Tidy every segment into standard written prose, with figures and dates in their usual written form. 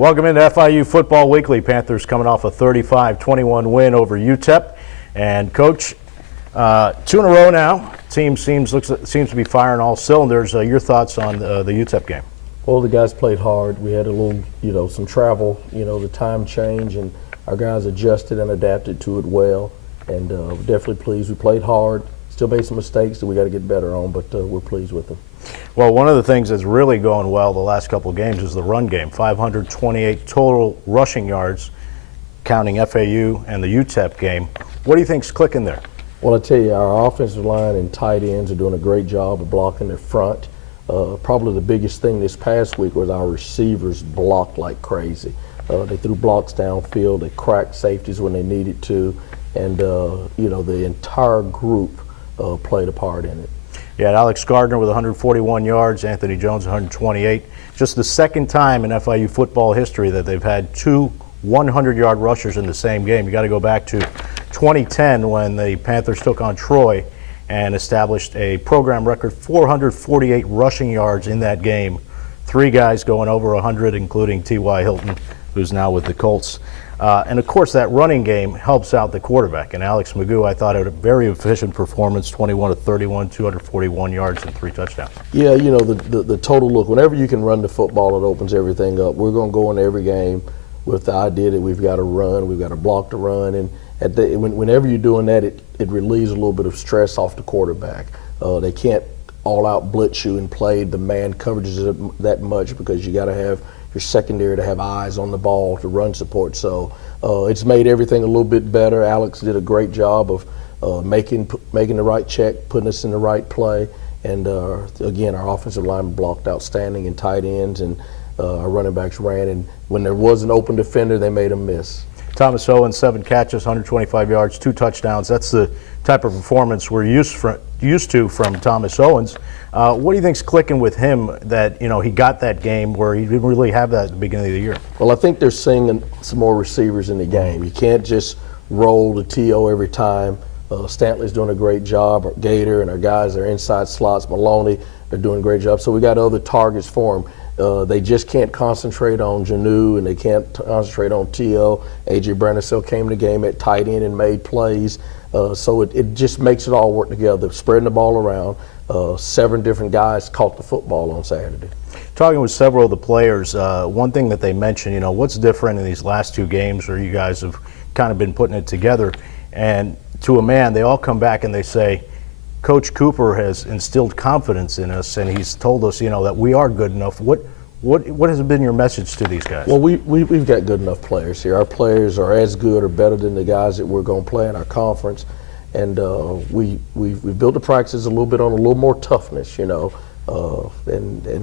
Welcome into FIU Football Weekly. Panthers coming off a 35-21 win over UTEP. And Coach, 2 in a row now. Team seems to be firing all cylinders. Your thoughts on the UTEP game? Well, the guys played hard. We had a little, some travel, the time change, and our guys adjusted and adapted to it well. And we're definitely pleased. We played hard. Still made some mistakes that we got to get better on, but we're pleased with them. Well, one of the things that's really going well the last couple of games is the run game. 528 total rushing yards, counting FAU and the UTEP game. What do you think's clicking there? Well, I tell you, our offensive line and tight ends are doing a great job of blocking their front. Probably the biggest thing this past week was our receivers blocked like crazy. They threw blocks downfield. They cracked safeties when they needed to, and the entire group played a part in it. You had Alex McGough with 141 yards, Anthony Jones 128. Just the second time in FIU football history that they've had 2 100-yard rushers in the same game. You got to go back to 2010 when the Panthers took on Troy and established a program record 448 rushing yards in that game. 3 guys going over 100, including T.Y. Hilton, who's now with the Colts. And of course, that running game helps out the quarterback. And Alex McGough, I thought, had a very efficient performance, 21 of 31, 241 yards and 3 touchdowns. Yeah, the total look. Whenever you can run the football, it opens everything up. We're going to go in every game with the idea that we've got to run, we've got to block the run, and whenever you're doing that, it relieves a little bit of stress off the quarterback. They can't all-out blitz you and play the man coverages that much because you got to have your secondary to have eyes on the ball to run support. So it's made everything a little bit better. Alex did a great job of making the right check, putting us in the right play, and again, our offensive line blocked outstanding in tight ends, and our running backs ran, and when there was an open defender, they made them miss. Thomas Owens, 7 catches, 125 yards, 2 touchdowns. That's the type of performance we're used to from Thomas Owens. What do you think's clicking with him that he got that game where he didn't really have that at the beginning of the year? Well, I think they're seeing some more receivers in the game. You can't just roll the TO every time. Stanley's doing a great job. Gator and our guys are inside slots. Maloney, they're doing a great job. So we got other targets for him. They just can't concentrate on Janu, and they can't concentrate on T.O. A.J. Brandisell came to the game at tight end and made plays. So it just makes it all work together, spreading the ball around. 7 different guys caught the football on Saturday. Talking with several of the players, one thing that they mentioned, what's different in these last 2 games where you guys have kind of been putting it together, and to a man, they all come back and they say, Coach Cooper has instilled confidence in us, and he's told us, that we are good enough. What has been your message to these guys? Well, we've got good enough players here. Our players are as good or better than the guys that we're going to play in our conference, and we've built the practices a little bit on a little more toughness, and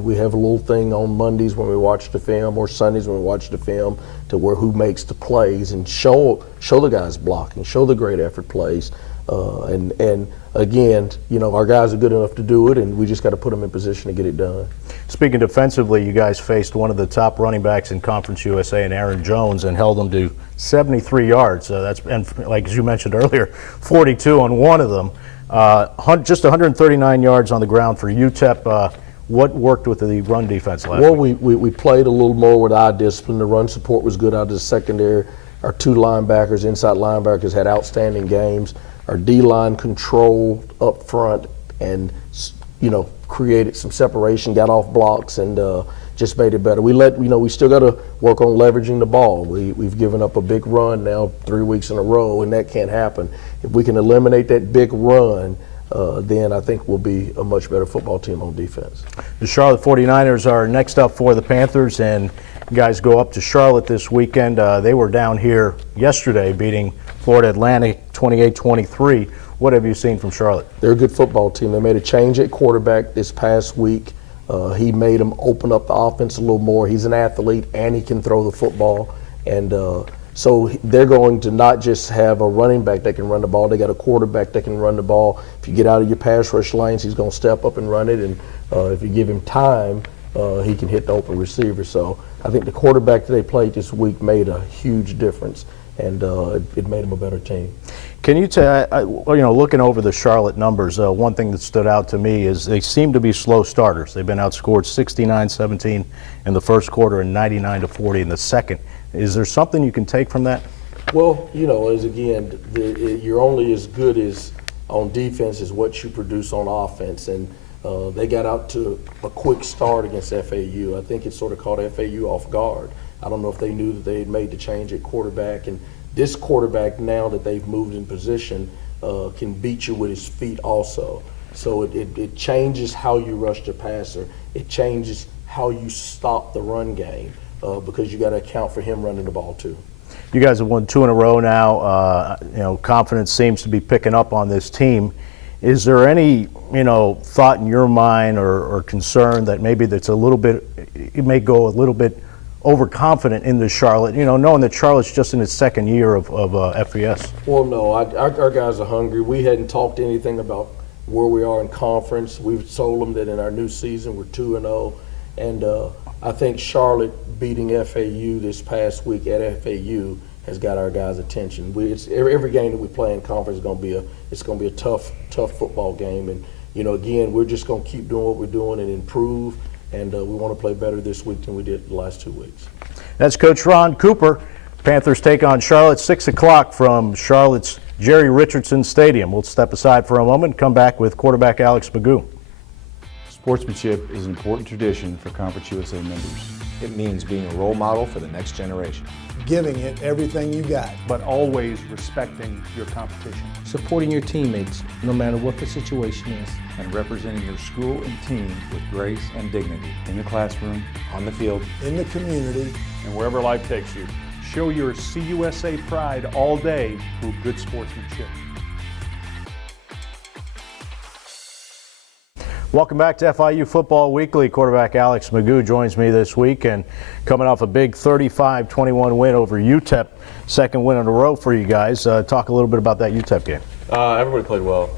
we have a little thing on Mondays when we watch the film or Sundays when we watch the film to where who makes the plays and show the guys blocking, show the great effort plays. And again, our guys are good enough to do it, and we just got to put them in position to get it done. Speaking defensively, you guys faced one of the top running backs in Conference USA, and Aaron Jones, and held him to 73 yards. And like as you mentioned earlier, 42 on one of them. Just 139 yards on the ground for UTEP. What worked with the run defense last week? Well, we played a little more with eye discipline. The run support was good out of the secondary. Our 2 linebackers, inside linebackers, had outstanding games. Our D-line controlled up front and, created some separation, got off blocks, and just made it better. We still got to work on leveraging the ball. We've given up a big run now 3 weeks in a row, and that can't happen. If we can eliminate that big run, then I think we'll be a much better football team on defense. The Charlotte 49ers are next up for the Panthers, and you guys go up to Charlotte this weekend. They were down here yesterday beating Florida Atlantic 28-23. What have you seen from Charlotte? They're a good football team. They made a change at quarterback this past week. He made them open up the offense a little more. He's an athlete, and he can throw the football. And so they're going to not just have a running back that can run the ball. They got a quarterback that can run the ball. If you get out of your pass rush lanes, he's going to step up and run it. And if you give him time, he can hit the open receiver. So I think the quarterback that they played this week made a huge difference. and it made them a better team. Can you tell, looking over the Charlotte numbers, one thing that stood out to me is they seem to be slow starters. They've been outscored 69-17 in the first quarter and 99-40 in the second. Is there something you can take from that? Well, as again, you're only as good as on defense as what you produce on offense, and they got out to a quick start against FAU. I think it sort of caught FAU off guard. I don't know if they knew that they had made the change at quarterback, and this quarterback, now that they've moved in position, can beat you with his feet also. So it changes how you rush the passer. It changes how you stop the run game because you got to account for him running the ball too. You guys have won 2 in a row now. Confidence seems to be picking up on this team. Is there any, thought in your mind or concern that maybe that's a little bit, it may go a little bit overconfident into Charlotte, knowing that Charlotte's just in its second year of FBS? Well, no, our guys are hungry. We hadn't talked anything about where we are in conference. We've told them that in our new season we're 2-0, and I think Charlotte beating FAU this past week at FAU has got our guys' attention. Every game that we play in conference is going to be a tough football game, and again, we're just going to keep doing what we're doing and improve. And we want to play better this week than we did the last 2 weeks. That's Coach Ron Cooper. Panthers take on Charlotte, 6 o'clock from Charlotte's Jerry Richardson Stadium. We'll step aside for a moment and come back with quarterback Alex McGough. Sportsmanship is an important tradition for Conference USA members. It means being a role model for the next generation. Giving it everything you got. But always respecting your competition. Supporting your teammates, no matter what the situation is. And representing your school and team with grace and dignity in the classroom, on the field, in the community, and wherever life takes you. Show your CUSA pride all day through good sportsmanship. Welcome back to FIU Football Weekly. Quarterback Alex McGough joins me this week, and coming off a big 35-21 win over UTEP, second win in a row for you guys. Talk a little bit about that UTEP game. Everybody played well,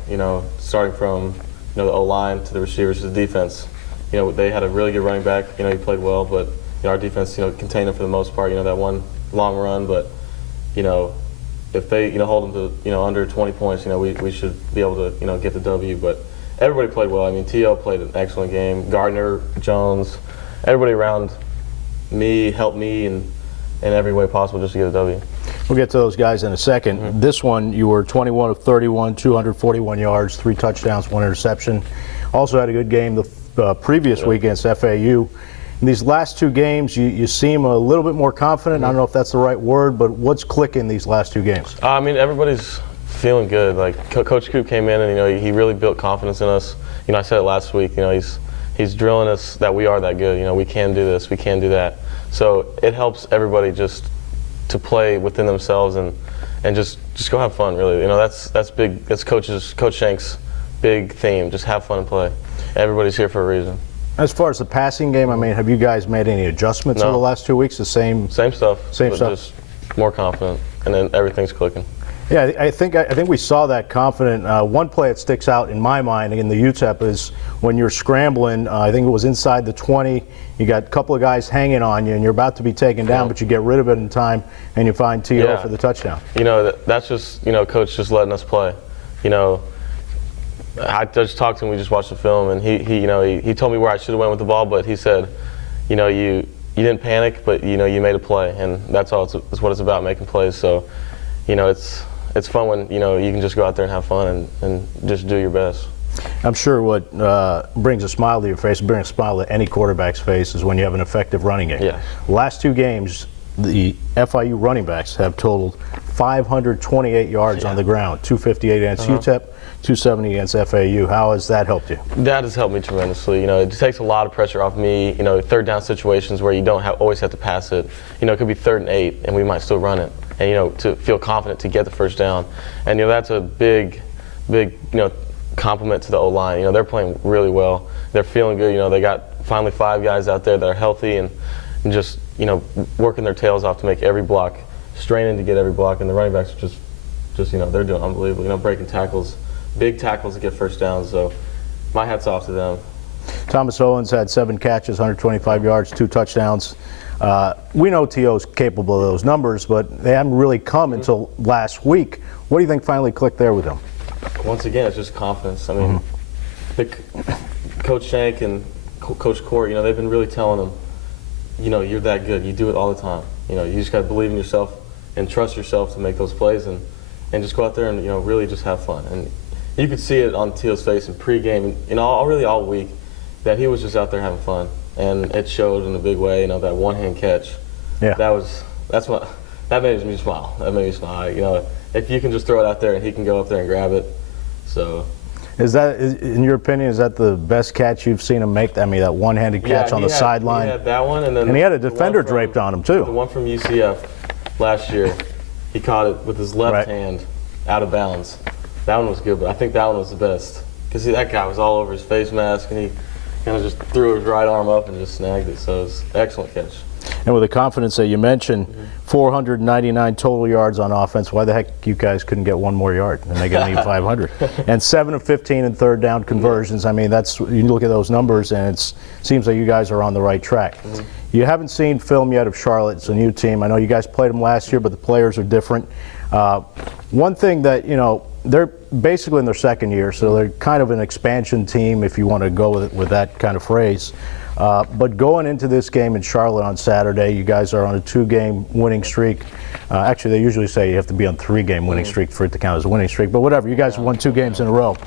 starting from the O-line to the receivers to the defense. They had a really good running back, he played well, but our defense, contained them for the most part, that one long run, but if they, hold them to, under 20 points, we should be able to, get the W, but everybody played well. I mean, TL played an excellent game. Gardner, Jones, everybody around me helped me in every way possible just to get a W. We'll get to those guys in a second. Mm-hmm. This one, you were 21 of 31, 241 yards, 3 touchdowns, 1 interception. Also had a good game the previous week against FAU. In these last 2 games, you seem a little bit more confident. Mm-hmm. I don't know if that's the right word, but what's clicking these last 2 games? I mean, everybody's feeling good. Like Coach Coop came in and he really built confidence in us. I said it last week. He's drilling us that we are that good. We can do this, we can do that. So it helps everybody just to play within themselves and just go have fun. Really, that's big. That's Coach Shank's big theme. Just have fun and play. Everybody's here for a reason. As far as the passing game, I mean, have you guys made any adjustments over the last 2 weeks? The same stuff. Same stuff. Just more confident, and then everything's clicking. Yeah, I think we saw that confident. One play that sticks out in my mind in the UTEP is when you're scrambling. I think it was inside the 20. You got a couple of guys hanging on you, and you're about to be taken down, but you get rid of it in time, and you find T.O. for the touchdown. That's just Coach just letting us play. I just talked to him. We just watched the film, and he told me where I should have went with the ball, but he said, you didn't panic, but you made a play, and that's all. It's what it's about, making plays. So, it's fun when you can just go out there and have fun and just do your best. I'm sure what brings a smile to your face, brings a smile to any quarterback's face, is when you have an effective running game. Yeah. Last 2 games, the FIU running backs have totaled 528 yards on the ground, 258 against UTEP, 270 against FAU. How has that helped you? That has helped me tremendously. It takes a lot of pressure off me. Third down situations where you don't always have to pass it. It could be 3rd and 8, and we might still run it. And to feel confident to get the first down, and that's a big compliment to the O-line. They're playing really well. They're feeling good. They got finally 5 guys out there that are healthy and just working their tails off to make every block, straining to get every block, and the running backs are just they're doing unbelievable. Breaking tackles, big tackles to get first downs. So my hat's off to them. Thomas Owens had 7 catches, 125 yards, 2 touchdowns. We know T.O.'s capable of those numbers, but they haven't really come until last week. What do you think finally clicked there with him? Once again, it's just confidence. I mean, Coach Shank and Coach Court, they've been really telling him, you're that good. You do it all the time. You just got to believe in yourself and trust yourself to make those plays and just go out there and, really just have fun. And you could see it on Teal's face in pregame and all week that he was just out there having fun. And it showed in a big way, that one-hand catch. Yeah. That made me smile. That made me smile. If you can just throw it out there and he can go up there and grab it. So. In your opinion, is that the best catch you've seen him make? I mean, that one-handed catch on the sideline. He had that one, and he had a defender draped on him too. The one from UCF last year, he caught it with his left hand out of bounds. That one was good, but I think that one was the best because that guy was all over his face mask, and he kind of just threw his right arm up and just snagged it. So it was an excellent catch. And with the confidence that you mentioned, 499 total yards on offense, why the heck you guys couldn't get one more yard? And they got need 500. And 7 of 15 in third down conversions. I mean, you look at those numbers, and it seems like you guys are on the right track. You haven't seen film yet of Charlotte. It's a new team. I know you guys played them last year, but the players are different. One thing that, they're basically in their second year, so they're kind of an expansion team, if you want to go with that kind of phrase. But going into this game in Charlotte on Saturday, you guys are on a 2-game winning streak. Actually, they usually say you have to be on 3-game winning streak for it to count as a winning streak. But whatever, you guys won 2 games in a row.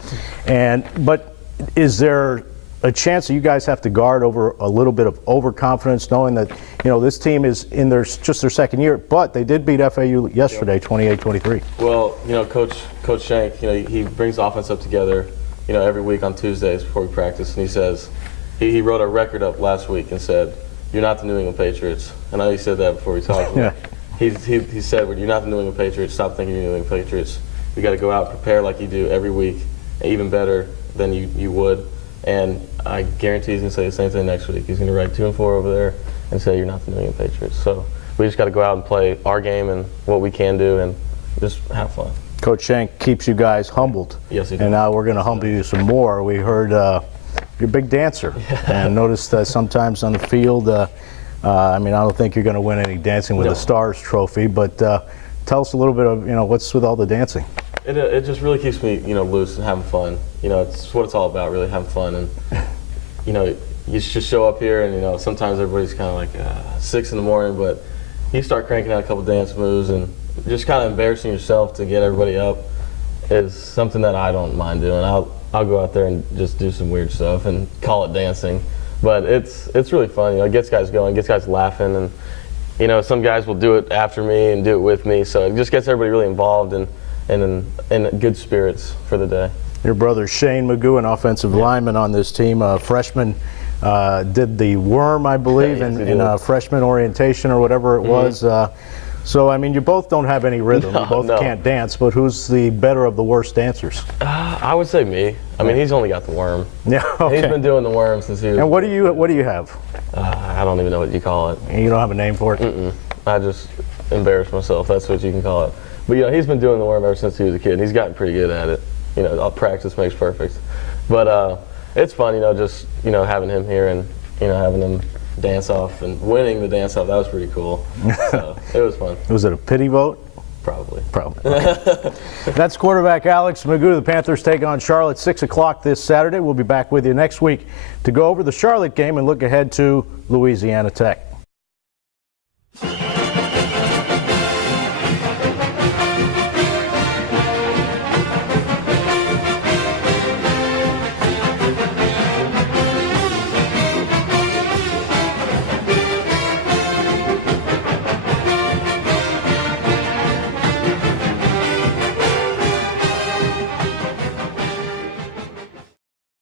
But is there a chance that you guys have to guard over a little bit of overconfidence, knowing that this team is in just their second year, but they did beat FIU yesterday, 28-23. Well, Coach Shank, he brings the offense up together, every week on Tuesdays before we practice, and he says. He wrote a record up last week and said, "You're not the New England Patriots." I know he said that before we talked. Yeah. He said, "You're not the New England Patriots. Stop thinking you're the New England Patriots. We got to go out and prepare like you do every week, even better than you would." And I guarantee he's going to say the same thing next week. He's going to write 2 and 4 over there and say, "You're not the New England Patriots." So we just got to go out and play our game and what we can do and just have fun. Coach Shank keeps you guys humbled. Yes, he does. And now we're going to humble you some more. We heard. You're a big dancer, and noticed that sometimes on the field, I don't think you're going to win any Dancing with the Stars trophy, but tell us a little bit of, what's with all the dancing? It just really keeps me, loose and having fun. It's what it's all about, really having fun. And, you just show up here and, sometimes everybody's kind of like 6 in the morning, but you start cranking out a couple dance moves and just kind of embarrassing yourself to get everybody up is something that I don't mind doing. I'll go out there and just do some weird stuff and call it dancing. But it's really fun. It gets guys going, gets guys laughing, and some guys will do it after me and do it with me. So it just gets everybody really involved and in good spirits for the day. Your brother Shane McGough, an offensive lineman on this team, freshman, did the worm, I believe, in freshman orientation or whatever it was. So, you both don't have any rhythm. You both can't dance, but who's the better of the worst dancers? I would say me. He's only got the worm. Yeah, okay. He's been doing the worm since he was. And what do you have? I don't even know what you call it. You don't have a name for it? Mm-mm. I just embarrass myself. That's what you can call it. But, he's been doing the worm ever since he was a kid. And he's gotten pretty good at it. Practice makes perfect. But it's fun, just, having him here and, having him dance off and winning the dance off. That was pretty cool. So it was fun. Was it a pity vote? Probably. Okay. That's quarterback Alex McGough. The Panthers take on Charlotte 6 o'clock this Saturday. We'll be back with you next week to go over the Charlotte game and look ahead to Louisiana Tech.